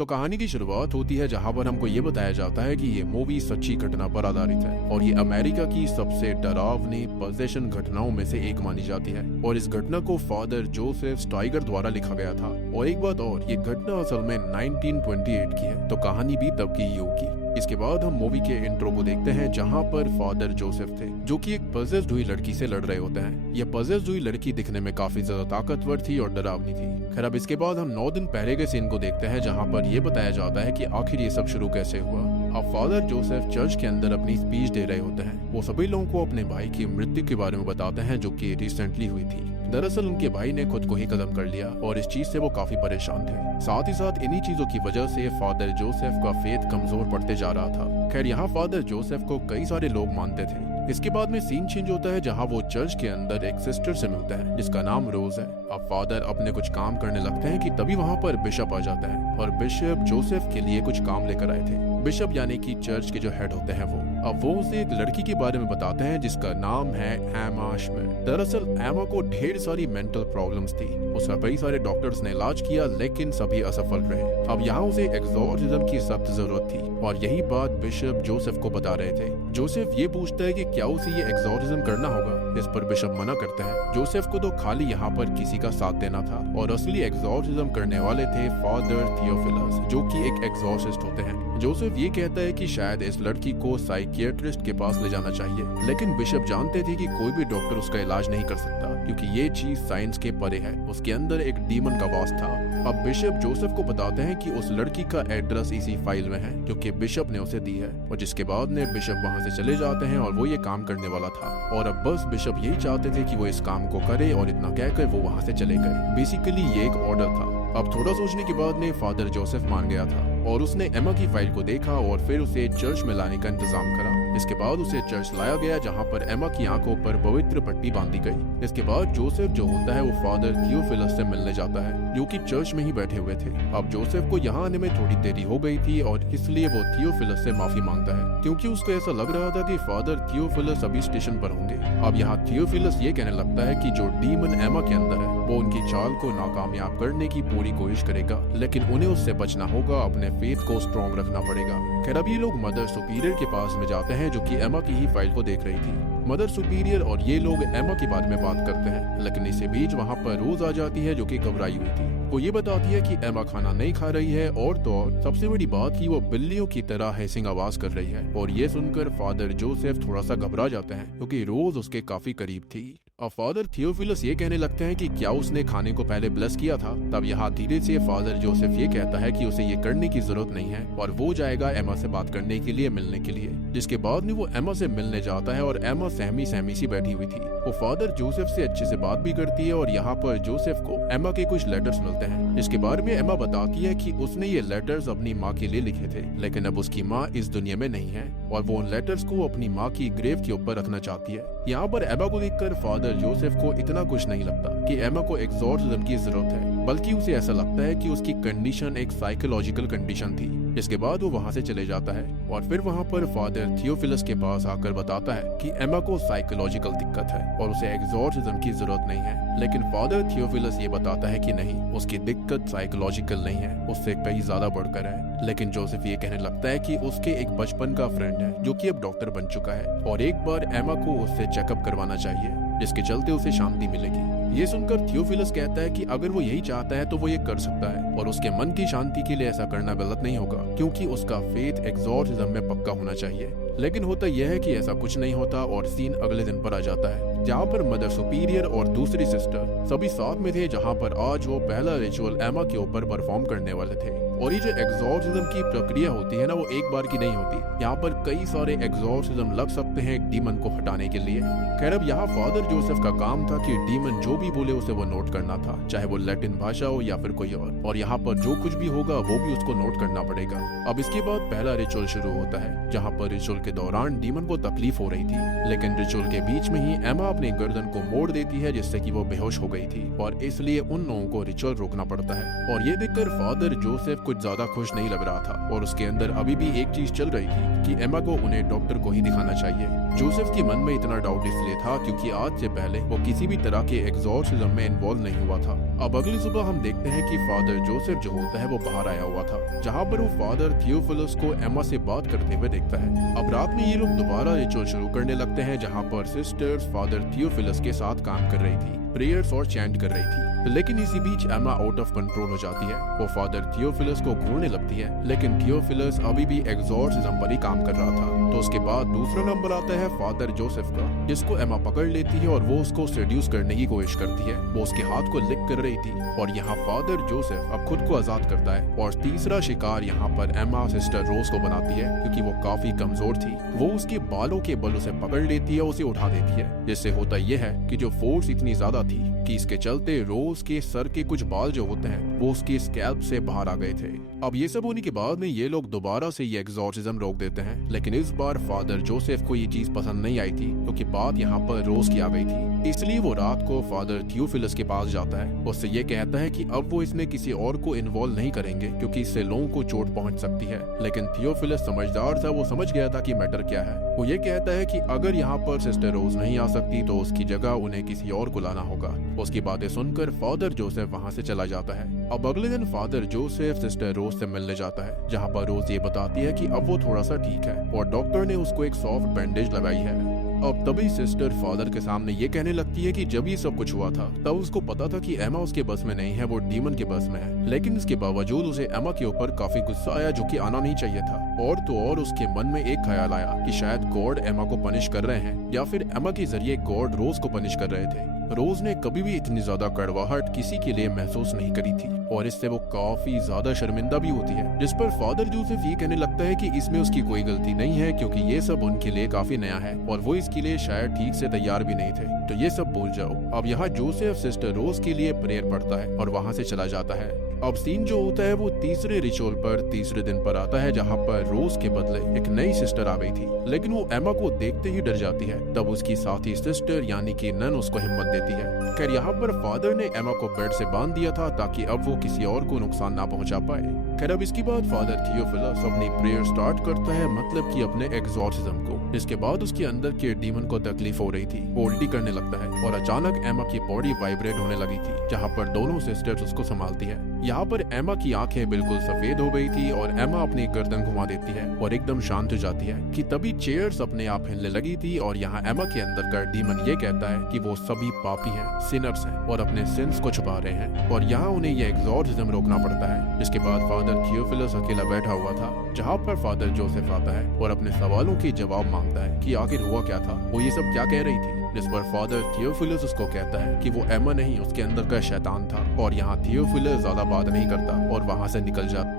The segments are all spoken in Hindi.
तो कहानी की शुरुआत होती है जहाँ पर हमको ये बताया जाता है कि ये मूवी सच्ची घटना पर आधारित है और ये अमेरिका की सबसे डरावनी पोजेशन घटनाओं में से एक मानी जाती है। और इस घटना को फादर जोसेफ स्टाइगर द्वारा लिखा गया था। और एक बात और, ये घटना असल में 1928 की है, तो कहानी भी तब की ही होगी। इसके बाद हम मूवी के इंट्रो को देखते हैं जहाँ पर फादर जोसेफ थे जो कि एक पजेस्ड हुई लड़की से लड़ रहे होते हैं। यह पजेस्ड हुई लड़की दिखने में काफी ज्यादा ताकतवर थी और डरावनी थी। खैर अब इसके बाद हम 9 दिन पहले के सीन को देखते हैं जहाँ पर यह बताया जाता है कि आखिर ये सब शुरू कैसे हुआ। अब फादर जोसेफ चर्च के अंदर अपनी स्पीच दे रहे होते हैं। वो सभी लोगों को अपने भाई की मृत्यु के बारे में बताते हैं जो कि रिसेंटली हुई थी। दरअसल उनके भाई ने खुद को ही खत्म कर लिया और इस चीज से वो काफी परेशान थे। साथ ही साथ इन्हीं चीजों की वजह से फादर जोसेफ का फेथ कमजोर पड़ते जा रहा था। खैर यहाँ फादर जोसेफ को कई सारे लोग मानते थे। इसके बाद में सीन चेंज होता है जहाँ वो चर्च के अंदर एक सिस्टर से मिलता है जिसका नाम रोज है। अब फादर अपने कुछ काम करने लगते हैं कि तभी वहाँ पर बिशप आ जाता है और बिशप जोसेफ के लिए कुछ काम लेकर आए थे। बिशप यानी कि चर्च के जो हेड होते हैं वो। अब वो उसे एक लड़की के बारे में बताते हैं जिसका नाम है एमा स्मिथ। दरअसल एमा को ढेर सारी मेंटल प्रॉब्लम्स थी। उसका कई सारे डॉक्टर्स ने इलाज किया लेकिन सभी असफल रहे। अब यहाँ उसे एक्सॉर्सिज्म की सख्त जरूरत थी और यही बात बिशप जोसेफ को बता रहे थे। जोसेफ ये पूछता है कि क्या उसे ये एक्सॉर्सिज्म करना होगा। इस पर बिशप मना करता है। जोसेफ को तो खाली यहाँ पर किसी का साथ देना था और असली एक्सॉर्सिज्म करने वाले थे फादर थियोफिलस जो कि एक एक्सॉर्सिस्ट होते हैं। जोसेफ ये कहता है कि शायद इस लड़की को साइकियाट्रिस्ट के पास ले जाना चाहिए, लेकिन बिशप जानते थे कि कोई भी डॉक्टर उसका इलाज नहीं कर सकता क्योंकि ये चीज साइंस के परे है। उसके अंदर एक डीमन का वास था। अब बिशप जोसेफ को बताते हैं कि उस लड़की का एड्रेस इसी फाइल में है जो कि बिशप ने उसे दी है। और जिसके बाद में बिशप वहाँ से चले जाते हैं और वो ये काम करने वाला था और अब बस बिशप यही चाहते थे कि वो इस काम को करे और इतना कहकर वो वहाँ से चले गए। बेसिकली ये एक ऑर्डर था। अब थोड़ा सोचने के बाद में फादर जोसेफ मान गया था और उसने एमा की फाइल को देखा और फिर उसे चर्च में लाने का इंतजाम करा। इसके बाद उसे चर्च लाया गया जहाँ पर एमा की आंखों पर पवित्र पट्टी बांधी गई। इसके बाद जोसेफ जो होता है वो फादर थियोफिलस से मिलने जाता है जो कि चर्च में ही बैठे हुए थे। अब जोसेफ को यहाँ आने में थोड़ी देरी हो गई थी और इसलिए वो थियोफिलस से माफी मांगता है क्योंकि उसको ऐसा लग रहा था कि फादर थियोफिलस अभी स्टेशन पर होंगे। अब यहाँ थियोफिलस ये कहने लगता है कि जो डीमन एमा के अंदर है वो उनकी चाल को नाकामयाब करने की पूरी कोशिश करेगा, लेकिन उन्हें उससे बचना होगा, अपने फेथ को स्ट्रॉन्ग रखना पड़ेगा। खैर अब ये लोग मदर सुपीरियर के पास में जाते हैं जो कि एमा की ही फाइल को देख रही थी। मदर सुपीरियर और ये लोग एमा के बारे में बात करते हैं, लेकिन इसी बीच वहाँ पर रोज आ जाती है जो कि घबराई हुई थी। वो ये बताती है कि एमा खाना नहीं खा रही है और तो और सबसे बड़ी बात कि वो बिल्लियों की तरह हिसिंग आवाज कर रही है। और ये सुनकर फादर जोसेफ थोड़ा सा घबरा जाते हैं क्योंकि रोज उसके काफी करीब थी। और फादर थियोफिलस ये कहने लगते हैं कि क्या उसने खाने को पहले ब्लेस किया था। तब यहाँ धीरे से फादर जोसेफ ये कहता है कि उसे ये करने की जरूरत नहीं है और वो जाएगा एमा से बात करने के लिए, मिलने के लिए। जिसके बाद में वो एमा से मिलने जाता है और एमा सहमी सहमी सी बैठी हुई थी। वो फादर जोसेफ से अच्छे से बात भी करती है और यहाँ पर जोसेफ को एमा के कुछ लेटर्स मिलते हैं जिसके बारे में एमा बताती है कि उसने ये लेटर्स अपनी माँ के लिए लिखे थे, लेकिन अब उसकी माँ इस दुनिया में नहीं है और वो उन लेटर्स को अपनी माँ की ग्रेव के ऊपर रखना चाहती है। यहाँ पर एमा को देखकर फादर जोसेफ को इतना कुछ नहीं लगता कि एमा को एक्सॉर्सिज्म की जरूरत है, बल्कि उसे ऐसा लगता है कि उसकी कंडीशन एक साइकोलॉजिकल कंडीशन थी। इसके बाद वो वहाँ से चले जाता है और फिर वहाँ पर फादर थियोफिलस के पास आकर बताता है कि एमा को साइकोलॉजिकल दिक्कत है और उसे एक्सॉर्सिज्म की जरूरत नहीं है। लेकिन फादर थियोफिलस ये बताता है कि नहीं, उसकी दिक्कत साइकोलॉजिकल नहीं है, उससे कहीं ज्यादा बढ़कर है। लेकिन जोसेफ ये कहने लगता है कि उसके एक बचपन का फ्रेंड है जो कि अब डॉक्टर बन चुका है और एक बार एमा को उससे चेकअप करवाना चाहिए जिसके चलते उसे शांति मिलेगी। ये सुनकर थियोफिलस कहता है कि अगर वो यही चाहता है तो वो ये कर सकता है और उसके मन की शांति के लिए ऐसा करना गलत नहीं होगा क्योंकि उसका फेथ एक्सॉर्सिज्म में पक्का होना चाहिए। लेकिन होता यह है कि ऐसा कुछ नहीं होता और सीन अगले दिन पर आ जाता है जहाँ पर मदर सुपीरियर और दूसरी सिस्टर सभी साथ में थे, जहाँ पर आज वो पहला रिचुअल एमा के ऊपर परफॉर्म करने वाले थे। और ये जो एक्सॉर्सिज्म की प्रक्रिया होती है ना, वो एक बार की नहीं होती। यहाँ पर कई सारे एक्सॉर्सिज्म लग सकते हैं एक डीमन को हटाने के लिए। खैर अब यहाँ फादर जोसेफ का काम था कि डीमन जो भी बोले उसे वो नोट करना था, चाहे वो लैटिन भाषा हो या फिर कोई और यहाँ पर जो कुछ भी होगा वो भी उसको नोट करना पड़ेगा। अब इसके बाद पहला रिचुअल शुरू होता है जहाँ पर रिचुअल के के दौरान डीमन को तकलीफ हो रही थी, लेकिन रिचुअल के बीच में ही एमा अपनी गर्दन को मोड़ देती है जिससे कि वो बेहोश हो गई थी और इसलिए उन लोगों को रिचुअल रोकना पड़ता है। और ये देखकर फादर जोसेफ कुछ ज्यादा खुश नहीं लग रहा था और उसके अंदर अभी भी एक चीज चल रही थी कि एमा को उन्हें डॉक्टर को ही दिखाना चाहिए। जोसेफ के मन में इतना डाउट इसलिए था क्योंकि आज से पहले वो किसी भी तरह के एग्जॉर्सिज्म में इन्वॉल्व नहीं हुआ था। अब अगली सुबह हम देखते हैं कि फादर जोसेफ जो होता है वो बाहर आया हुआ था, जहाँ पर वो फादर थियोफिलस को एमा से बात करते हुए देखता है। अब रात में ये लोग दोबारा रिचुअल शुरू करने लगते हैं, जहाँ पर सिस्टर्स फादर थियोफिलस के साथ काम कर रही थी, प्रेयर्स और चैंट कर रही थी। लेकिन इसी बीच एमा आउट ऑफ कंट्रोल हो जाती है। वो फादर थियोफिलस को घूरने लगती है, लेकिन थियोफिलस अभी भी एग्जॉर्सिज्म पर ही काम कर रहा था। तो उसके बाद दूसरा नंबर आता है फादर जोसेफ का, जिसको एमा पकड़ लेती है और वो उसको सेड्यूस करने की कोशिश करती है। वो उसके हाथ को लिक कर रही थी और यहाँ फादर जोसेफ अब खुद को आजाद करता है। और तीसरा शिकार यहाँ पर एमा सिस्टर रोज को बनाती है, क्योंकि वो काफी कमजोर थी। वो उसके बालों के बल उसे पकड़ लेती है, उसे उठा देती है, जिससे होता यह है कि जो फोर्स इतनी ज्यादा थी कि इसके चलते रोज के सर के कुछ बाल जो होते हैं वो उसके स्कैल्प से बाहर आ गए थे। अब ये सब होने के बाद में ये लोग दोबारा से ये एग्जॉर्सिज्म रोक देते हैं, लेकिन इस बार फादर जोसेफ को ये चीज पसंद नहीं आई थी, क्योंकि बात यहाँ पर रोज की आ गई थी। इसलिए वो रात को फादर थियोफिलस के पास जाता है, उससे ये कहता है कि अब वो इसमें किसी और को इन्वॉल्व नहीं करेंगे क्योंकि इससे लोगों को चोट पहुंच सकती है। लेकिन थियोफिलस समझदार था, वो समझ गया था कि मैटर क्या है। वो ये कहता है कि अगर यहाँ पर सिस्टर रोज नहीं आ सकती तो उसकी जगह उन्हें किसी और को लाना होगा। उसकी बातें सुनकर फादर जोसेफ वहाँ से चला जाता है। अब अगले दिन फादर जोसेफ सिस्टर रोज से मिलने जाता है, जहाँ पर रोज ये बताती है कि अब वो थोड़ा सा ठीक है और डॉक्टर ने उसको एक सॉफ्ट बैंडेज लगाई है। अब तभी सिस्टर फादर के सामने ये कहने लगती है कि जब ये सब कुछ हुआ था तब उसको पता था कि एमा उसके बस में नहीं है, वो डीमन के बस में है। लेकिन इसके बावजूद उसे एमा के ऊपर काफी गुस्सा आया, जो कि आना नहीं चाहिए था। और तो और उसके मन में एक ख्याल आया कि शायद गॉड एमा को पनिश कर रहे हैं, या फिर एमा के जरिए गॉड रोज को पनिश कर रहे थे। रोज ने कभी भी इतनी ज्यादा कड़वाहट किसी के लिए महसूस नहीं करी थी और इससे वो काफी ज्यादा शर्मिंदा भी होती है, जिस पर फादर जोसेफ ये कहने लगता है कि इसमें उसकी कोई गलती नहीं है, क्योंकि ये सब उनके लिए काफी नया है और वो इसके लिए शायद ठीक से तैयार भी नहीं थे, तो ये सब भूल जाओ। अब यहाँ जोसेफ सिस्टर रोज के लिए प्रेयर पढ़ता है और वहाँ से चला जाता है। अब सीन जो होता है वो तीसरे रिचुअल पर तीसरे दिन पर आता है, जहाँ पर रोज के बदले एक नई सिस्टर आ गई थी, लेकिन वो एमा को देखते ही डर जाती है। तब उसकी साथी सिस्टर यानी कि नन उसको हिम्मत देती है। खैर यहाँ पर फादर ने एमा को बेड से बांध दिया था ताकि अब वो किसी और को नुकसान ना पहुंचा पाए। खैर अब इसके बाद फादर थियोफिलस अपनी प्रेयर स्टार्ट करता है, मतलब कि अपने एग्जॉर्सिज्म को। इसके बाद उसके अंदर के डीमन को तकलीफ हो रही थी, वो उल्टी करने लगता है और अचानक एमा की बॉडी वाइब्रेट होने लगी थी, जहाँ पर दोनों सिस्टर्स उसको संभालती है। यहाँ पर एमा की आंखें बिल्कुल सफेद हो गई थी और एमा अपनी गर्दन घुमा देती है और एकदम शांत हो जाती है कि तभी चेयर्स अपने आप हिलने लगी थी और यहाँ एमा के अंदर का डीमन ये कहता है कि वो सभी पापी हैं, सिनर्स हैं और अपने सिंस को छुपा रहे हैं, और यहाँ उन्हें ये एग्जॉर्सिज्म रोकना पड़ता है। इसके बाद फादर थियोफिलस अकेला बैठा हुआ था, जहाँ पर फादर जोसेफ आता है और अपने सवालों के जवाब मांगता है कि आखिर हुआ क्या था, वो ये सब क्या कह रही थी। जिस पर फादर थियोफिलस उसको कहता है कि वो एमा नहीं, उसके अंदर का शैतान था। और यहाँ थियोफिलस ज्यादा बात नहीं करता और वहाँ से निकल जाता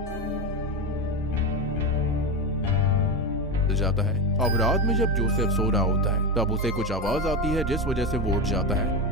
है। अब रात में जब जोसेफ सो रहा होता है तब उसे कुछ आवाज आती है, जिस वजह से वो उठ जाता है।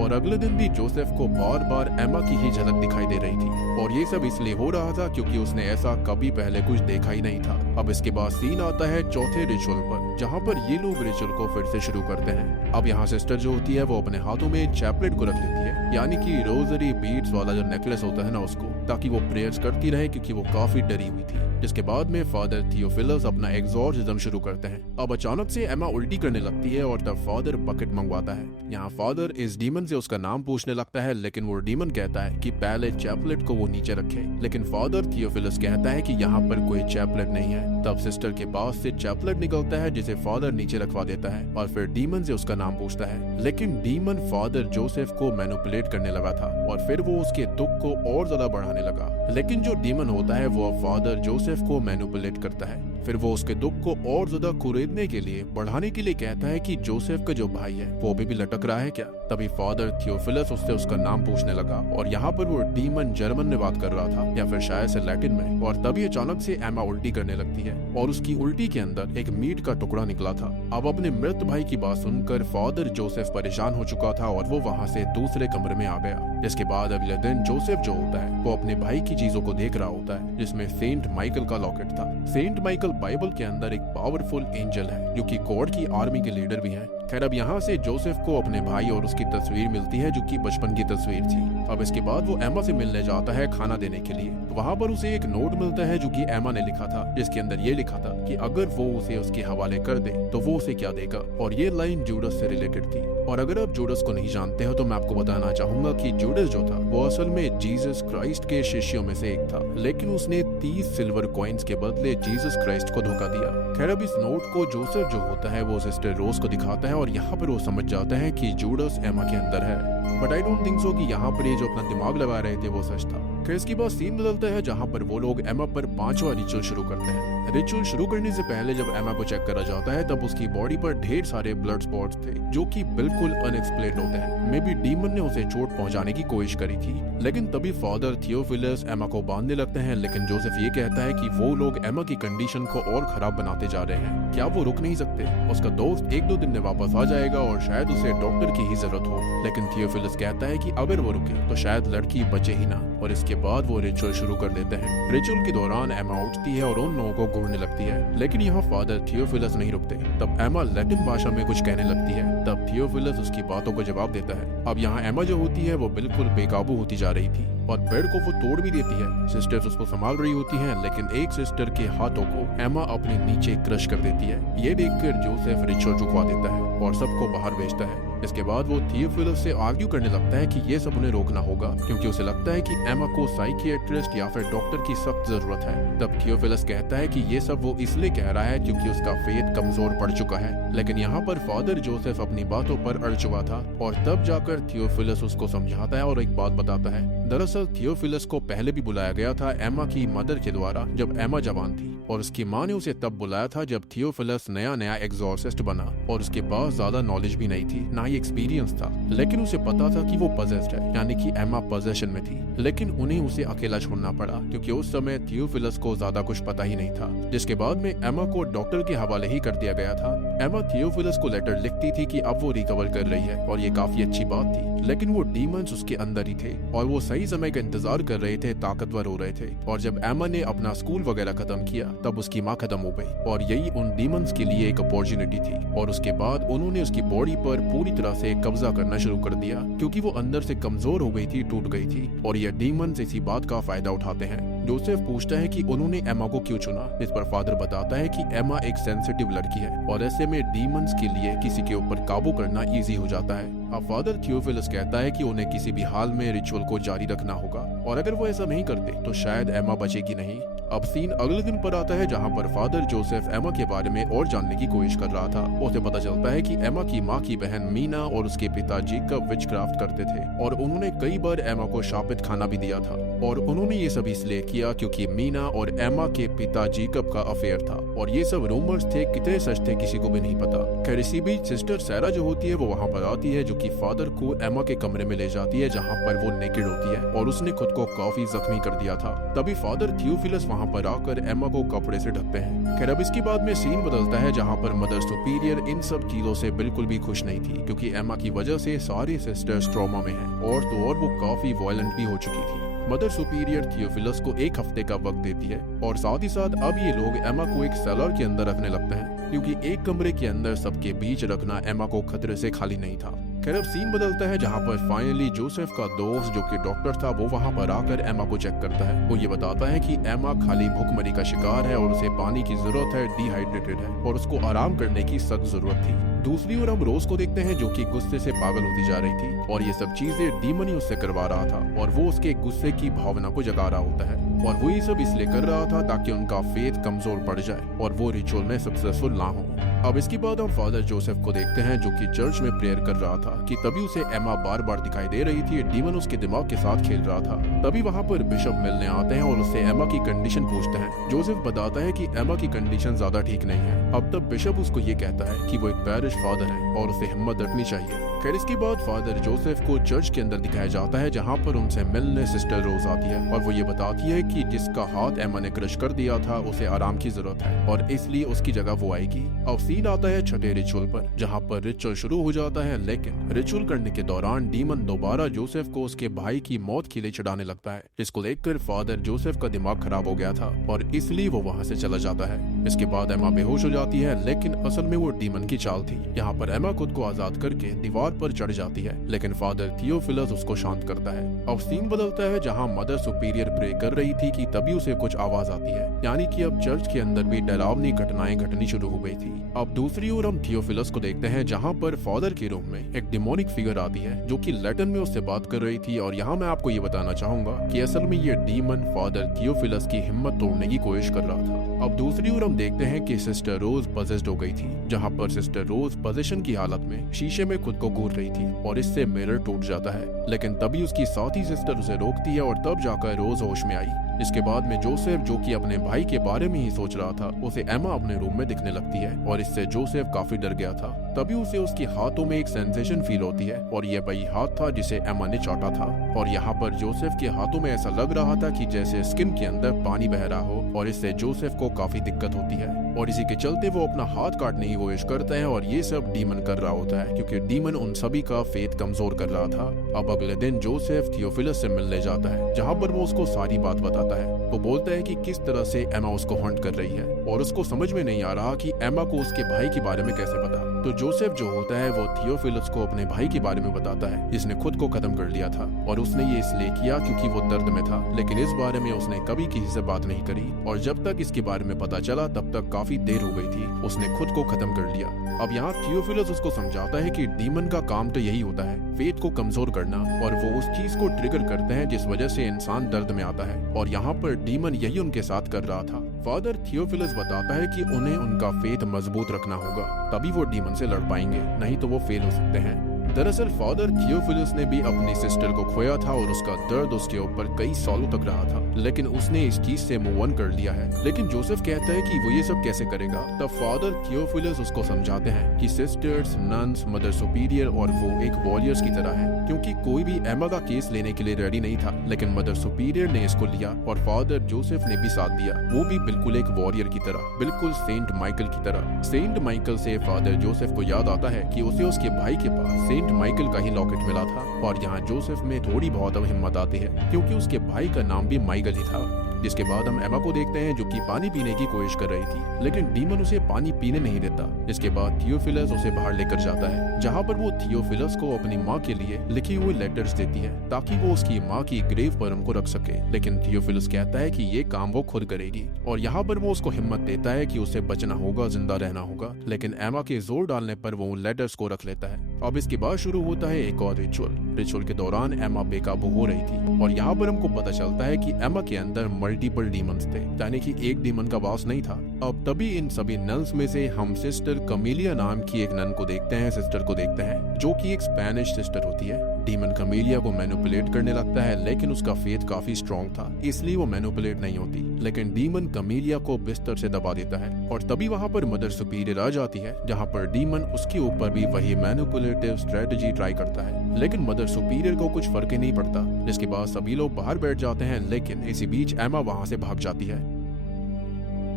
और अगले दिन भी जोसेफ को बार बार एमा की ही झलक दिखाई दे रही थी, और ये सब इसलिए हो रहा था क्योंकि उसने ऐसा कभी पहले कुछ देखा ही नहीं था। अब इसके बाद सीन आता है चौथे रिचुअल पर, जहाँ पर ये लोग रिचुअल को फिर से शुरू करते हैं। अब यहाँ सिस्टर जो होती है वो अपने हाथों में चैपलेट को रख लेती है, यानी कि रोजरी बीड्स वाला जो नेकलेस होता है ना उसको, ताकि वो प्रेयर्स करती रहे, क्योंकि वो काफी डरी हुई थी। जिसके बाद में फादर थियोफिलस अपना एग्जॉर्सिज्म शुरू करते हैं। अब अचानक से एमा उल्टी करने लगती है और तब फादर बकेट मंगवाता है। यहाँ फादर इस डीमन से उसका नाम पूछने लगता है, लेकिन वो डीमन कहता है कि पहले चैपलेट को वो नीचे रखे, लेकिन फादर थियोफिलस कहता है कि यहाँ पर कोई चैपलेट नहीं है। तब सिस्टर के पास से चैपलेट निकलता है, जिसे फादर नीचे रखवा देता है और फिर डीमन से उसका नाम पूछता है। लेकिन डीमन फादर जोसेफ को मैनिपुलेट करने लगा था और फिर वो उसके दुख को और ज्यादा बढ़ाने लगा। लेकिन जो डीमन होता है वो फादर जोसेफ को मैनिपुलेट करता है, फिर वो उसके दुख को और ज्यादा कुरेदने के लिए, बढ़ाने के लिए कहता है कि जोसेफ का जो भाई है वो अभी भी लटक रहा है क्या। तभी फादर थियोफिलस उससे उसका नाम पूछने लगा और यहाँ पर वो डीमन जर्मन में बात कर रहा था या फिर शायद से लैटिन में, और तभी अचानक से एमा उल्टी करने लगती है और उसकी उल्टी के अंदर एक मीट का टुकड़ा निकला था। अब अपने मृत भाई की बात सुनकर फादर जोसेफ परेशान हो चुका था और वो वहाँ से दूसरे कमरे में आ गया। जिसके बाद अगले दिन जोसेफ जो होता है वो अपने भाई की चीजों को देख रहा होता है, जिसमें सेंट माइकल का लॉकेट था। सेंट माइकल दरअसल बाइबल के अंदर एक पावरफुल एंजल है जो कि गॉड की आर्मी के लीडर भी हैं। खैर अब यहाँ से जोसेफ को अपने भाई और उसकी तस्वीर मिलती है जो कि बचपन की तस्वीर थी। अब इसके बाद वो एमा से मिलने जाता है खाना देने के लिए। वहाँ पर उसे एक नोट मिलता है जो कि एमा ने लिखा था, जिसके अंदर ये लिखा था कि अगर वो उसे उसके हवाले कर दे तो वो उसे क्या देगा, और ये लाइन जूडस से रिलेटेड थी। और अगर आप जूडस को नहीं जानते हो तो मैं आपको बताना चाहूंगा कि जूडस जो था वो असल में जीसस क्राइस्ट के शिष्यों में से एक था, लेकिन उसने 30 सिल्वर कॉइन्स के बदले जीसस क्राइस्ट को धोखा दिया। खैर अब इस नोट को जोसेफ जो होता है वो सिस्टर रोज को दिखाता है और यहाँ पर वो समझ जाता है कि जूडस एमा के अंदर है। But I don't think so कि यहाँ पर ये जो अपना दिमाग लगा रहे थे वो सच था। फिर इसके बाद सीन बदलता है जहाँ पर वो लोग एमा पर 5वां रिचुअल शुरू करते हैं। रिचुअल शुरू करने से पहले जब एमा को चेक करा जाता है तब उसकी बॉडी पर ढेर सारे ब्लड स्पॉट्स थे जो कि बिल्कुल अनएक्सप्लेन्ड होते हैं। मे बी डीमन ने उसे चोट पहुंचाने की कोशिश करी थी, लेकिन तभी फादर थियोफिलस एमा को बांधने लगते हैं। लेकिन जोसेफ ये कहता है कि वो लोग एमा की कंडीशन को और खराब बनाते जा रहे हैं, क्या वो रुक नहीं सकते? उसका दोस्त 1-2 दिन में वापस आ जाएगा और शायद उसे डॉक्टर की ही जरूरत हो। लेकिन थियोफिलस कहता है कि अगर वो रुके तो शायद लड़की बचे ही ना, और इसके बाद वो रिचुअल शुरू कर देते हैं। रिचुअल के दौरान एमा उठती है और उन लोगों को घूरने लगती है, लेकिन यहाँ फादर थियोफिलस नहीं रुकते। तब एमा लैटिन भाषा में कुछ कहने लगती है। तब थियोफिलस उसकी बातों को जवाब देता है। अब यहाँ एमा जो होती है वो बिल्कुल बेकाबू होती जा रही थी और बेड को वो तोड़ भी देती है। सिस्टर्स उसको संभाल रही होती हैं, लेकिन एक सिस्टर के हाथों को एमा अपने नीचे क्रश कर देती है। ये देखकर जोसेफ रिचुअल रुकवा देता है और सबको बाहर भेजता है। इसके बाद वो थियोफिलस से आर्ग्यू करने लगता है कि ये सब उन्हें रोकना होगा, क्योंकि उसे लगता है कि एमा को साइकियाट्रिस्ट या फिर डॉक्टर की सख्त जरूरत है। तब थियोफिलस कहता है कि ये सब वो इसलिए कह रहा है क्योंकि उसका फेथ कमजोर पड़ चुका है। लेकिन यहाँ पर फादर जोसेफ अपनी बातों पर अड़ चुका था और तब जाकर थियोफिलस उसको समझाता है और एक बात बताता है। दरअसल थियोफिलस को पहले भी बुलाया गया था एमा की मदर के द्वारा जब एमा जवान थी, और उसकी माँ ने उसे तब बुलाया था जब थियोफिलस नया एग्जॉर्सिस्ट बना और उसके पास ज्यादा नॉलेज भी नहीं थी, ना ही एक्सपीरियंस था। लेकिन उसे पता था कि वो पजेस्ड है, यानी कि एमा पोजेशन में थी। लेकिन उन्हें उसे अकेला छोड़ना पड़ा क्योंकि उस समय थियोफिलस को ज्यादा कुछ पता ही नहीं था, जिसके बाद में एमा को डॉक्टर के हवाले ही कर दिया गया था। एमा थियोफिलस को लेटर लिखती थी कि अब वो रिकवर कर रही है और ये काफी अच्छी बात थी, लेकिन वो डीमंस उसके अंदर ही थे और वो सही समय का इंतजार कर रहे थे, ताकतवर हो रहे थे। और जब एमा ने अपना स्कूल वगैरह खत्म किया तब उसकी माँ खत्म हो गई और यही उन डीमंस के लिए एक अपॉर्चुनिटी थी। और उसके बाद उन्होंने उसकी बॉडी पर पूरी तरह से कब्जा करना शुरू कर दिया क्योंकि वो अंदर से कमजोर हो गई थी, टूट गई थी, और ये डीमंस इसी बात का फायदा उठाते हैं। जोसेफ पूछता है कि उन्होंने एमा को क्यों चुना, इस पर फादर बताता है कि एमा एक सेंसिटिव लड़की है और ऐसे में डीमंस के लिए किसी के ऊपर काबू करना इजी हो जाता है। अब फादर थियोफिलस कहता है कि उन्हें किसी भी हाल में रिचुअल को जारी रखना होगा और अगर वो ऐसा नहीं करते तो शायद एमा बचेगी नहीं। अब सीन अगले दिन पर आता है जहाँ पर फादर जोसेफ एमा के बारे में और जानने की कोशिश कर रहा था। उसे पता चलता है कि एमा की माँ की बहन मीना और उसके पिताजी कब विचक्राफ्ट करते थे और उन्होंने कई बार एमा को शापित खाना भी दिया था, और उन्होंने ये सब इसलिए किया क्योंकि मीना और एमा के पिताजी कब का अफेयर था। और ये सब रूमर्स थे, कितने सच थे किसी को भी नहीं पता। खैर इसी बीच सिस्टर सैरा जो होती है वो वहाँ पर आती है, जो कि फादर को एमा के कमरे में ले जाती है जहाँ पर वो नेकेड होती है और उसने खुद को काफी जख्मी कर दिया था। तभी फादर थियोफिलस वहाँ पर आकर एमा को कपड़े से ढकते हैं। खैर अब इसके बाद में सीन बदलता है जहाँ पर मदर सुपीरियर इन सब चीजों से बिल्कुल भी खुश नहीं थी क्योंकि एमा की वजह से सारी सिस्टर्स ट्रॉमा में हैं और तो और वो काफी वायलेंट भी हो चुकी थी। मदर सुपीरियर थियोफिलस को 1 हफ्ते का वक्त देती है और साथ ही साथ अब ये लोग एमा को एक सेलर के अंदर रखने लगते हैं क्योंकि एक कमरे के अंदर सबके बीच रखना एमा को खतरे से खाली नहीं था। खैर अब सीन बदलता है जहाँ पर फाइनली जोसेफ का दोस्त जो कि डॉक्टर था वो वहाँ पर आकर एमा को चेक करता है। वो ये बताता है कि एमा खाली भूखमरी का शिकार है और उसे पानी की जरूरत है, डिहाइड्रेटेड है और उसको आराम करने की सख्त जरूरत थी। दूसरी ओर हम रोज को देखते हैं जो कि गुस्से से पागल होती जा रही थी और ये सब चीजें डीमन ही उससे करवा रहा था और वो उसके गुस्से की भावना को जगा रहा होता है और वो ये सब इसलिए कर रहा था ताकि उनका फेथ कमजोर पड़ जाए और वो रिचुअल में सक्सेसफुल ना हो। अब इसके बाद हम फादर जोसेफ को देखते हैं जो कि चर्च में प्रेयर कर रहा था कि तभी उसे एमा बार बार दिखाई दे रही थी। डीमन उसके दिमाग के साथ खेल रहा था। तभी वहाँ पर बिशप मिलने आते हैं और उससे एमा की कंडीशन पूछते हैं। जोसेफ बताता है कि एमा की कंडीशन ज्यादा ठीक नहीं है। अब तब बिशप उसको ये कहता है कि वो एक पैरिश फादर है और उसे हिम्मत रखनी चाहिए। खैर इसके बाद फादर जोसेफ को चर्च के अंदर दिखाया जाता है जहाँ पर उनसे मिलने सिस्टर रोज आती है और वो ये बताती है कि जिसका हाथ एमा ने क्रश कर दिया था उसे आराम की जरूरत है और इसलिए उसकी जगह वो आएगी। अब सीन आता है छठे रिचुअल पर जहाँ पर रिचुअल शुरू हो जाता है, लेकिन रिचुअल करने के दौरान डीमन दोबारा जोसेफ को उसके भाई की मौत के लिए चढ़ाने लगता है, जिसको देखकर फादर जोसेफ का दिमाग खराब हो गया था और इसलिए वो वहाँ से चला जाता है। इसके बाद एमा बेहोश हो जाती है, लेकिन असल में वो डीमन की चाल थी। यहाँ पर एमा खुद को आजाद करके दीवार पर चढ़ जाती है, लेकिन फादर थियोफिलस उसको शांत करता है। अब सीन बदलता है जहाँ मदर सुपीरियर प्रे कर रही थी कि तभी उसे कुछ आवाज आती है, यानी कि अब चर्च के अंदर भी डरावनी घटनाएं घटनी शुरू हो गई थी। अब दूसरी ओर हम थियोफिलस को देखते हैं जहाँ पर फादर के रूम में एक डिमोनिक फिगर आती है जो कि लैटिन में उससे बात कर रही थी। और यहाँ मैं आपको ये बताना चाहूंगा कि असल में ये डीमन फादर थियोफिलस की हिम्मत तोड़ने की कोशिश कर रहा था। अब दूसरी ओर हम देखते हैं कि सिस्टर रोज पजेस्ड हो गई थी, जहाँ पर सिस्टर रोज पोजेशन की हालत में शीशे में खुद को घूर रही थी और इससे मिरर टूट जाता है। लेकिन तभी उसकी साथी सिस्टर उसे रोकती है और तब जाकर रोज होश में आई। इसके बाद में जोसेफ, जो कि अपने भाई के बारे में ही सोच रहा था, उसे एमा अपने रूम में दिखने लगती है और इससे जोसेफ काफी डर गया था। तभी उसे उसके हाथों में एक सेंसेशन फील होती है और यह वही हाथ था जिसे एमा ने चाटा था। और यहाँ पर जोसेफ के हाथों में ऐसा लग रहा था कि जैसे स्किन के अंदर पानी बह रहा हो और इससे जोसेफ को काफी दिक्कत होती है और इसी के चलते वो अपना हाथ काटने की कोशिश करते हैं और ये सब डीमन कर रहा होता है क्योंकि डीमन उन सभी का फेथ कमजोर कर रहा था। अब अगले दिन जोसेफ थियोफिलस से मिलने जाता है जहाँ पर वो उसको सारी बात बताता है। वो बोलता है कि किस तरह से एमा उसको हंट कर रही है और उसको समझ में नहीं आ रहा कि एमा को उसके भाई के बारे में कैसे पता। तो जोसेफ जो होता है वो थियोफिलस को अपने भाई के बारे में बताता है जिसने खुद को खत्म कर लिया था और उसने ये इसलिए किया क्योंकि वो दर्द में था, लेकिन इस बारे में उसने कभी किसी से बात नहीं करी और जब तक इसके बारे में पता चला तब तक काफी देर हो गई थी, उसने खुद को खत्म कर लिया। अब यहाँ थियोफिलस उसको समझाता है कि डीमन का काम तो यही होता है, फेथ को कमजोर करना, और वो उस चीज को ट्रिगर करते हैं जिस वजह से इंसान दर्द में आता है और यहाँ पर डीमन यही उनके साथ कर रहा था। फादर थियोफिलस बताता है कि उन्हें उनका फेथ मजबूत रखना होगा, तभी वो डीमन से लड़ पाएंगे, नहीं तो वो फेल हो सकते हैं। दरअसल फादर थियोफिलस ने भी अपनी सिस्टर को खोया था और उसका दर्द उसके ऊपर कई सालों तक रहा था, लेकिन उसने इस चीज से मूव ऑन कर लिया है। लेकिन जोसेफ कहता है कि वो ये सब कैसे करेगा। तब फादर थियोफिलस उसको समझाते हैं कि सिस्टर्स, नन्स, मदर सुपीरियर और वो एक वॉरियर्स की तरह है, क्योंकि कोई भी एमा का केस लेने के लिए रेडी नहीं था, लेकिन मदर सुपीरियर ने इसको लिया और फादर जोसेफ ने भी साथ दिया, वो भी बिल्कुल एक वॉरियर की तरह, बिल्कुल सेंट माइकल की तरह। सेंट माइकल से फादर जोसेफ को याद आता है कि उसे उसके भाई के पास सेंट माइकल का ही लॉकेट मिला था और यहाँ जोसेफ में थोड़ी बहुत अब हिम्मत आती है क्योंकि उसके भाई का नाम भी माइकल ही था। जिसके बाद हम एमा को देखते हैं जो कि पानी पीने की कोशिश कर रही थी, लेकिन डीमन उसे पानी पीने नहीं देता। इसके बाद थियोफिलस उसे बाहर लेकर जाता है जहाँ पर वो थियोफिलस को अपनी माँ के लिए लिखी हुई लेटर्स देती है ताकि वो उसकी माँ की ग्रेव पर उनको रख सके, लेकिन थियोफिलस कहता है कि ये काम वो खुद करेगी और यहाँ पर वो उसको हिम्मत देता है कि उसे बचना होगा, जिंदा रहना होगा, लेकिन एमा के जोर डालने पर वो उन लेटर्स को रख लेता है। अब इसके बाद शुरू होता है एक और रिचुअल के दौरान एमा बेकाबू हो रही थी और यहाँ पर हमको पता चलता है कि एमा के अंदर मल्टीपल डीमंस थे, यानी कि एक डीमन का वास नहीं था। अब तभी इन सभी नन्स में से हम सिस्टर कमीलिया नाम की एक नन को देखते हैं, सिस्टर को देखते हैं जो कि एक स्पेनिश सिस्टर होती है। डीमन कमीलिया को मैनिपुलेट करने लगता है, लेकिन उसका फेथ काफी स्ट्रॉन्ग था इसलिए वो मैनिपुलेट नहीं होती, लेकिन डीमन कमीलिया को बिस्तर से दबा देता है और तभी वहाँ पर मदर सुपीरियर आ जाती है जहाँ पर डीमन उसके ऊपर भी वही मैनिपुलेटिव स्ट्रेटजी ट्राई करता है, लेकिन मदर सुपीरियर को कुछ फर्क ही नहीं पड़ता। जिसके बाद सभी लोग बाहर बैठ जाते हैं, लेकिन इसी बीच एमा वहाँ से भाग जाती है।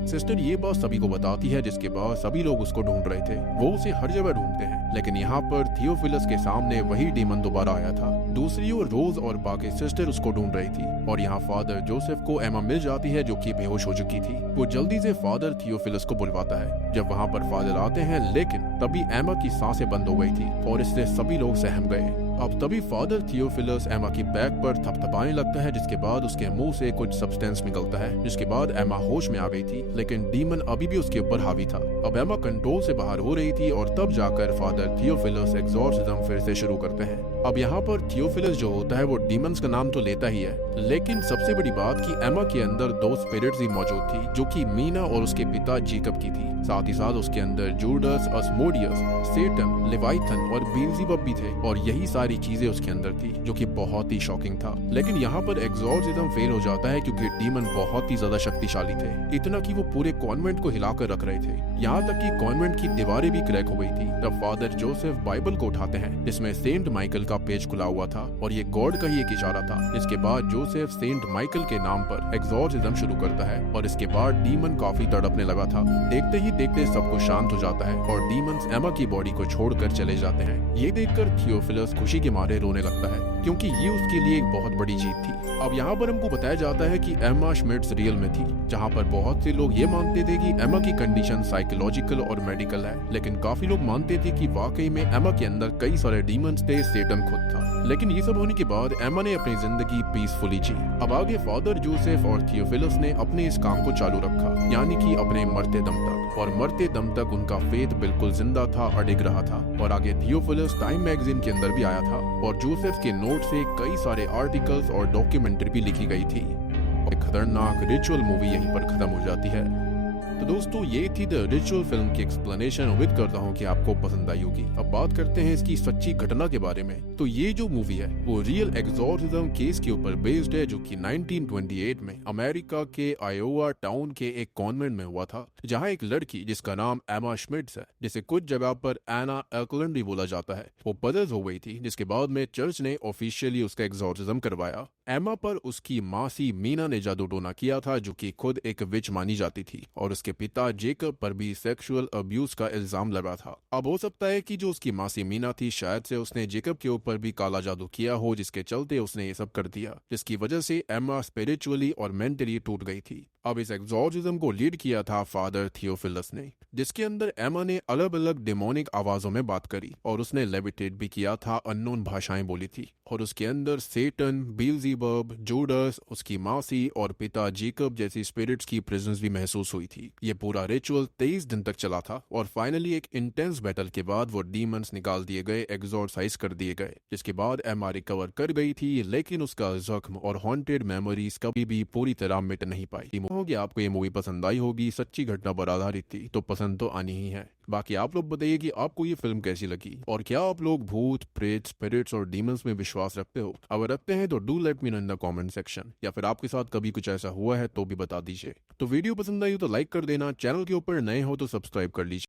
सिस्टर ये बात सभी को बताती है, जिसके बाद सभी लोग उसको ढूंढ रहे थे, वो उसे हर जगह ढूंढते हैं, लेकिन यहाँ पर थियोफिलस के सामने वही डीमन दोबारा आया था। दूसरी ओर रोज और बाकी सिस्टर उसको ढूंढ रही थी और यहाँ फादर जोसेफ को एमा मिल जाती है जो कि बेहोश हो चुकी थी। वो जल्दी से फादर थियोफिलस को बुलवाता है। जब वहाँ पर फादर आते हैं, लेकिन तभी एमा की सांसें बंद हो गई थी और इससे सभी लोग सहम गए। अब तभी फादर थियोफिलस एमा की बैक पर थपथपाने लगता है, जिसके बाद उसके मुंह से कुछ सब्सटेंस निकलता है, जिसके बाद एमा होश में आ गई थी, लेकिन डीमन अभी भी उसके ऊपर हावी था। अब एमा कंट्रोल से बाहर हो रही थी और तब जाकर फादर थियोफिलस एक्सॉर्सिज्म फिर से शुरू करते हैं। अब यहाँ पर थियोफिलस जो होता है वो डीमंस का नाम तो लेता ही है, लेकिन सबसे बड़ी बात कि एमा के अंदर दो स्पिरिट्स ही मौजूद थी जो कि मीना और उसके पिता जेकब की थी। साथ ही साथ उसके अंदर जूडस, अस्मोडियस, सेटन, लेवाइथन और बेल्ज़ेबुब भी थे और यही सारी चीजें उसके अंदर थी जो कि बहुत ही शॉकिंग था। लेकिन यहाँ पर एक्सॉर्सिज्म फेल हो जाता है क्योंकि डीमन बहुत ही ज्यादा शक्तिशाली थे, इतना कि वो पूरे कॉन्वेंट को हिलाकर रख रहे थे, यहाँ तक कि कॉन्वेंट की दीवारें भी क्रैक हो गई थी। तब फादर जोसेफ बाइबल को उठाते हैं जिसमें सेंट माइकल का पेज खुला हुआ था और ये गॉड का ही एक इशारा था। इसके बाद जोसेफ सेंट माइकल के नाम पर एग्जॉर्सिज्म शुरू करता है और इसके बाद डीमन काफी तड़पने लगा था। देखते ही देखते सब कुछ शांत हो जाता है और डीमंस एमा की बॉडी को छोड़कर चले जाते हैं। ये देखकर थियोफिलस खुशी के मारे रोने लगता है क्योंकि ये उसके लिए एक बहुत बड़ी जीत थी। अब यहाँ पर हमको बताया जाता है कि एमा श्मिड्स रियल में थी, जहाँ पर बहुत से लोग ये मानते थे कि एमा की कंडीशन साइकोलॉजिकल और मेडिकल है, लेकिन काफी लोग मानते थे कि वाकई में एमा के अंदर कई सारे डीमंस थे, सेटन खुद था। लेकिन ये सब होने के बाद एमा ने अपनी जिंदगी पीसफुली जी। अब आगे फादर जोसेफ और थियोफिलस ने अपने इस काम को चालू रखा, यानी कि अपने मरते दम तक, और मरते दम तक उनका फेथ बिल्कुल जिंदा था, अडिग रहा था। और आगे थियोफिलस टाइम मैगजीन के अंदर भी आया था और जोसेफ के नोट से कई सारे आर्टिकल्स और डॉक्यूमेंट्री भी लिखी गई थी। एक खतरनाक रिचुअल मूवी यहीं पर खत्म हो जाती है। तो दोस्तों ये थी द रिचुअल फिल्म की एक्सप्लेनेशन। उम्मीद करता हूँ कि आपको पसंद आई होगी। अब बात करते हैं इसकी सच्ची घटना के बारे में। तो ये जो मूवी है वो रियल एग्जॉर्सिज्म केस के ऊपर बेस्ड है, जो कि 1928 में अमेरिका के आयोवा टाउन के एक कॉन्वेंट में हुआ था, जहाँ एक लड़की जिसका नाम एमा श्मिड्स है, जिसे कुछ जगह पर एना एक्लैंड भी बोला जाता है, वो पॉजेस हो गई थी, जिसके बाद में चर्च ने ऑफिशियली उसका एग्जॉर्सिज्म करवाया। एमा पर उसकी मासी मीना ने जादू टोना किया था, जो कि खुद एक विच मानी जाती थी, और उसके पिता जेकब पर भी सेक्सुअल अब्यूज का इल्जाम लगा था। अब हो सकता है कि जो उसकी मासी मीना थी, शायद से उसने जेकब के ऊपर भी काला जादू किया हो, जिसके चलते उसने ये सब कर दिया, जिसकी वजह से एमा स्पिरिचुअली और मेंटली टूट गई थी। अब इस एग्जॉर्सिज्म को लीड किया था फादर थियोफिलस ने, जिसके अंदर एमा ने अलग अलग डेमोनिक आवाजों में बात करी और उसने लेविटेट भी किया था, अननोन भाषाएं बोली थी, और उसके अंदर सेटन, बेल्ज़ेबब, जूडस, उसकी मासी और पिता जेकब जैसी स्पिरिट्स की प्रेजेंस भी महसूस हुई थी। ये पूरा रिचुअल 23 दिन तक चला था और फाइनली एक इंटेंस बैटल के बाद वो डीमंस निकाल दिए गए, एग्जॉर्साइज कर दिए गए, जिसके बाद एमा रिकवर कर गई थी, लेकिन उसका जख्म और हॉन्टेड मेमोरीज कभी भी पूरी तरह मिट नहीं पाई होगी। आपको ये मूवी पसंद आई होगी, सच्ची घटना पर आधारित थी, तो पसंद तो आनी ही है। बाकी आप लोग बताइए कि आपको ये फिल्म कैसी लगी, और क्या आप लोग भूत, प्रेत, स्पिरिट्स और डीमंस में विश्वास रखते हो? अगर रखते हैं तो do let me know in the comment section, या फिर आपके साथ कभी कुछ ऐसा हुआ है तो भी बता दीजिए। तो वीडियो पसंद आई हो तो लाइक कर देना, चैनल के ऊपर नए हो तो सब्सक्राइब कर लीजिए।